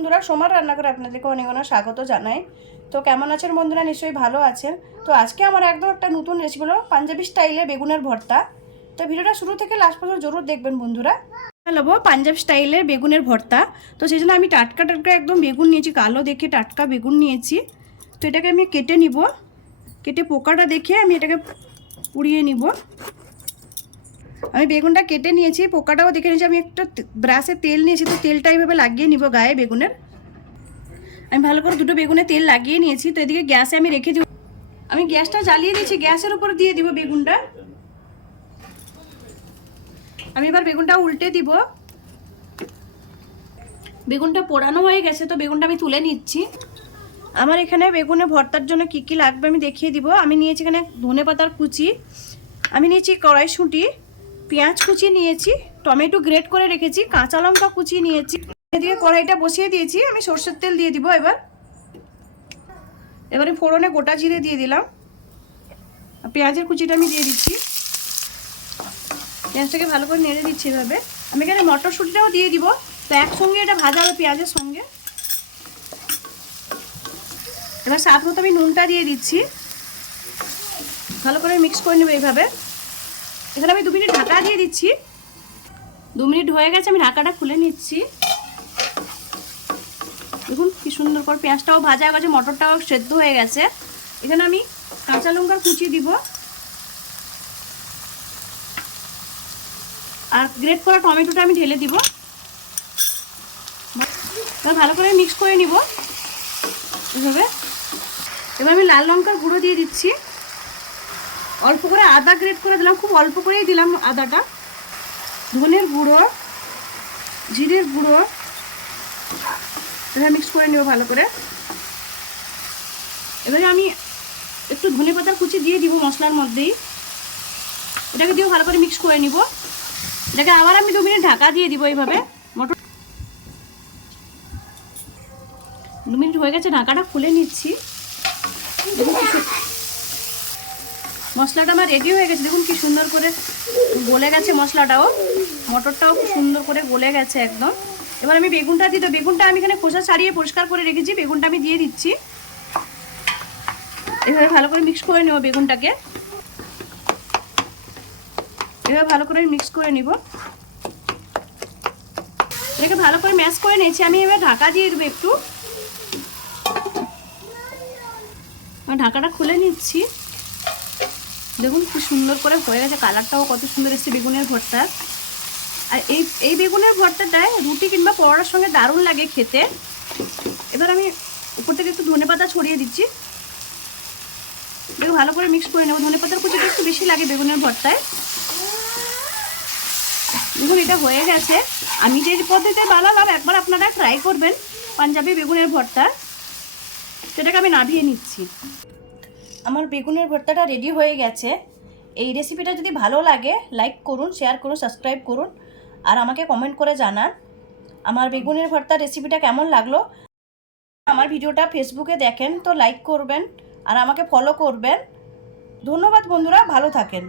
বন্ধুরা সোমার রান্না করে আপনাদেরকে অনেক অনেক স্বাগত জানাই। তো কেমন আছেন বন্ধুরা? নিশ্চয়ই ভালো আছেন। তো আজকে আমার একদম একটা নতুন রেসিপি হলো পাঞ্জাবি স্টাইলে বেগুনের ভর্তা। তো ভিডিওটা শুরু থেকে লাস্ট পর্যন্ত জরুর দেখবেন বন্ধুরা। নেবো পাঞ্জাব স্টাইলে বেগুনের ভর্তা। তো সেই জন্য আমি টাটকা টাটকা একদম বেগুন নিয়েছি, কালো দেখে টাটকা বেগুন নিয়েছি। তো এটাকে আমি কেটে নিব, কেটে পোকাটা দেখে আমি এটাকে পুড়িয়ে নিব। আমি বেগুনটা কেটে নিয়েছি, পোকাটাও দেখে নিয়েছি। আমি একটা ব্রাশে তেল নিয়েছি, তো তেলটা এইভাবে লাগিয়ে নিব গায়ে বেগুনের। আমি ভালো করে দুটো বেগুনে তেল লাগিয়ে নিয়েছি। তো এদিকে গ্যাসে আমি রেখে দিব, আমি গ্যাসটা জ্বালিয়ে দিয়েছি, গ্যাসের উপর দিয়ে দিব বেগুনটা। আমি এবার বেগুনটা উল্টে দিব। বেগুনটা পোড়ানো হয়ে গেছে, তো বেগুনটা আমি তুলে নিচ্ছি। আমার এখানে বেগুনে ভর্তার জন্য কি কি লাগবে আমি দেখিয়ে দিব। আমি নিয়েছি এখানে ধনেপাতার কুচি, আমি নিয়েছি কড়াইশুঁটি, পেঁয়াজ কুচি নিয়েছি, টমেটো গ্রেট করে রেখেছি, কাঁচা লঙ্কা কুচি নিয়েছি। এদিকে কড়াইটা বসিয়ে দিয়েছি, আমি সরষের তেল দিয়ে দিব। এবারে ফোড়নে গোটা জিরে দিয়ে দিলাম, পেঁয়াজের কুচিটা আমি দিয়ে দিচ্ছি। পেঁয়াজটাকে ভালো করে নেড়ে দিচ্ছি এভাবে। আমি এখানে মটরশুঁটিটাও দিয়ে দিব, তো একসঙ্গে এটা ভাজা হবে পেঁয়াজের সঙ্গে। এবার স্বাদ মতো আমি নুনটা দিয়ে দিচ্ছি, ভালো করে মিক্স করে নেবো এইভাবে। এখানে আমি 2 মিনিট ঢাকা দিয়ে দিচ্ছি। 2 মিনিট হয়ে গেছে, আমি ঢাকাটা খুলে নিচ্ছি। দেখুন কি সুন্দর করে পেঁয়াজটাও ভাজা হয়ে গেছে, মটরটাও সেদ্ধ হয়ে গেছে। এখানে আমি কাঁচা লঙ্কার কুচি দিব আর গ্রেট করা টমেটোটা আমি ঢেলে দিব। এবার ভালো করে মিক্স করে নিব এভাবে। এবার আমি লাল লঙ্কার গুঁড়ো দিয়ে দিচ্ছি, অল্প করে আদা গ্রেট করে দিলাম, খুব অল্প করেই দিলাম আদাটা। ধনের গুঁড়ো, জিরের গুঁড়ো, এটা মিক্স করে নেব ভালো করে। এবারে আমি একটু ধনেপাতার কুচি দিয়ে দিব মশলার মধ্যেই, এটাকে দিয়েও ভালো করে মিক্স করে নিব। এটাকে আবার আমি 2 মিনিট ঢাকা দিয়ে দিব এইভাবে। 2 মিনিট হয়ে গেছে, ঢাকাটা খুলে নিচ্ছি। মশলাটা আমার রেডি হয়ে গেছে, দেখুন কি সুন্দর করে গলে গেছে মশলাটাও, মটরটাও খুব সুন্দর করে গলে গেছে একদম। এবার আমি বেগুনটা দিই। তো বেগুনটা আমি এখানে খোসা ছাড়িয়ে পরিষ্কার করে রেখেছি, বেগুনটা আমি দিয়ে দিচ্ছি। এভাবে ভালো করে মিক্স করে নেব বেগুনটাকে, এভাবে ভালো করে মিক্স করে নিব। এটাকে ভালো করে ম্যাশ করে নিয়েছি আমি। এবার ঢাকা দিয়ে দেবো একটু, ঢাকাটা খুলে নিচ্ছি। দেখুন কি সুন্দর করে হয়ে গেছে, কালারটাও কত সুন্দর এসেছে বেগুনের ভর্তার। আর এই বেগুনের ভর্তাটায় রুটি কিংবা পরোটার সঙ্গে দারুণ লাগে খেতে। এবার আমি উপর থেকে একটু ধনেপাতা ছড়িয়ে দিচ্ছি, দেখুন ভালো করে মিক্স করে নেব। ধনেপাতার কুচিটা একটু বেশি লাগে বেগুনের ভর্তায়। দেখুন এটা হয়ে গেছে। আমি যে পদ্ধতিতে বানালাম একবার আপনারা ট্রাই করবেন পাঞ্জাবি বেগুনের ভর্তা। সেটাকে আমি নামিয়ে নিচ্ছি। আমার বেগুনের ভর্তাটা রেডি হয়ে গেছে। এই রেসিপিটা যদি ভালো লাগে লাইক করুন, শেয়ার করুন, সাবস্ক্রাইব করুন আর আমাকে কমেন্ট করে জানান আমার বেগুনের ভর্তা রেসিপিটা কেমন লাগলো। আমার ভিডিওটা ফেসবুকে দেখেন তো লাইক করবেন আর আমাকে ফলো করবেন। ধন্যবাদ বন্ধুরা, ভালো থাকেন।